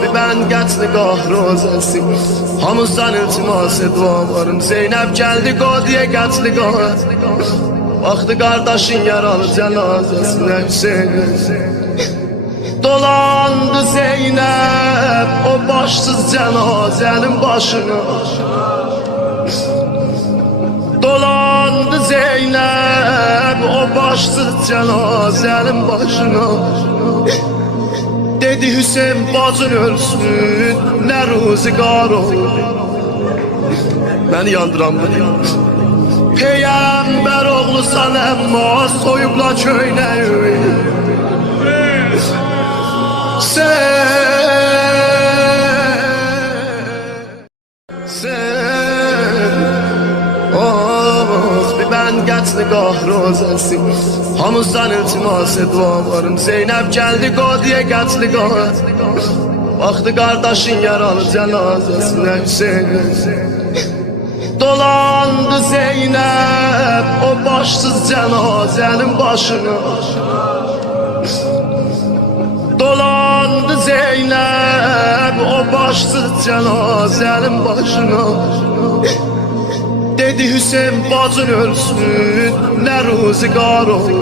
bir ben gət nigah rozəsi Hamızdan iltimas dualarım Zeynəb gəldi qodiyə gət nigah Baxdı qardaşın yaralı cənazəsinə Hüseyin Dolandı Zeynəb o başsız cənazənin başına Dolandı Zeynəb o başsız cənazənin başına Dedi Hüseyin bacın ölsün nə ruzigar oldu Məni yandıran beni Peyğəmbər oğlusan əmma soyubla köynəyi bir ben gət nigah rozəsi Hamızdan iltimas dualarım Zeynəb gəldi qodiyə gət nigah Baxdı qardaşın yaralı cənazəsinə Hüseyin Dolandı Zeynəb o başsız cənazənin başına Dolandı Zeynəb o başsız cənazənin başına Dedi Hüseyin bacın ölsün nə ruzigar oldu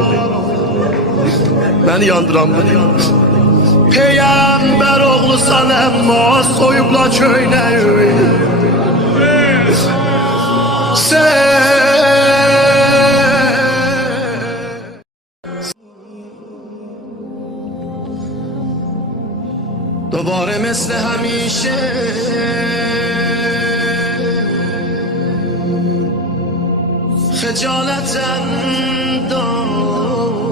Məni yandıran beni Peyğəmbər oğlusan əmma soyubla köynəyi دوباره مثل همیشه خجالتم دادی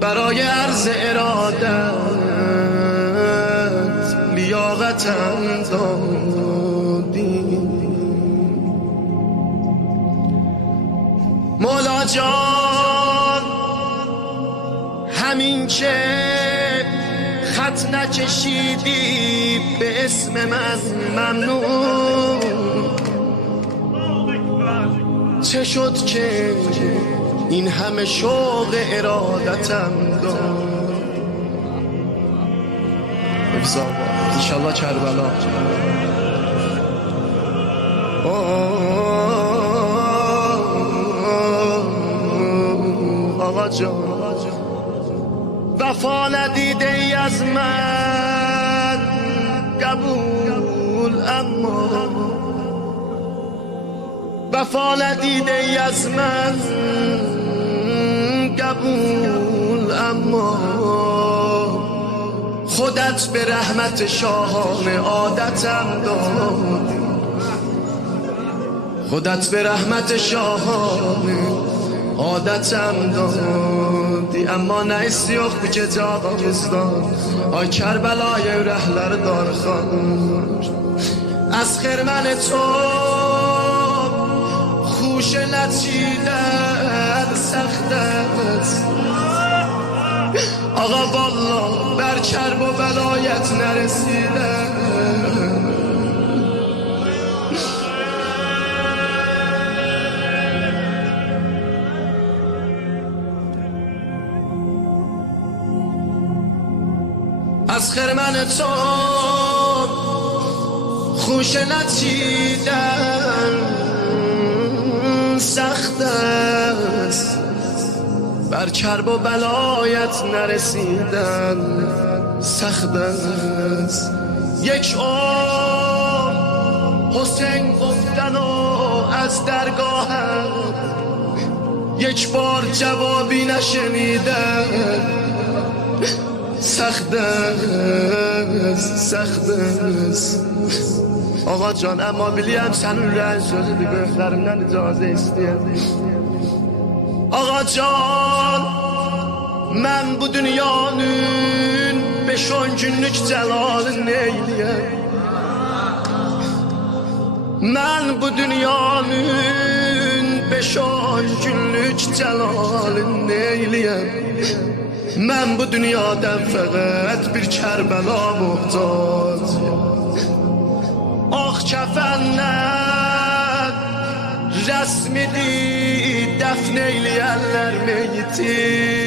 برای عرض ارادت لیاقتم دادی مولا جان همین که خط نکشیدی به اسم من ممنون چه شد که این همه شوق ارادتم داد انشالله کربلا آقا جان وفا ندیده ای از من قبول اما وفا ندیده ای از من قبول اما خودت به رحمت شاهانه عادتم دادی خودت به رحمت شاهانه عادتم دادی اما نیستی اخ که جاقامستان آی کربلای رهلر دارخان از خرمن تو خوش نچیدن سخت است آقا والله بر کرب و بلایت نرسیدن از خرمن تو خوش نچیدن سخت است بر کرب و بلایت نرسیدن سخت است یک حسین گفتن و از درگاهم یک بار جوابی نشنیدن سخت است آقا جان اما biliyəm sənin ürəyin sözüdür gözlərindən icazə istəyəm Ağa can mən bu dünyanın 5-10 günlük cəlalını neyləyəm mən bu dünyanın 5-10 günlük cəlalını neyləyəm من bu dünyadan fəqət bir Kərbəla muhtacıyam Ah kəfəndən rəsmidir, dəfn eyləyərlər meyti.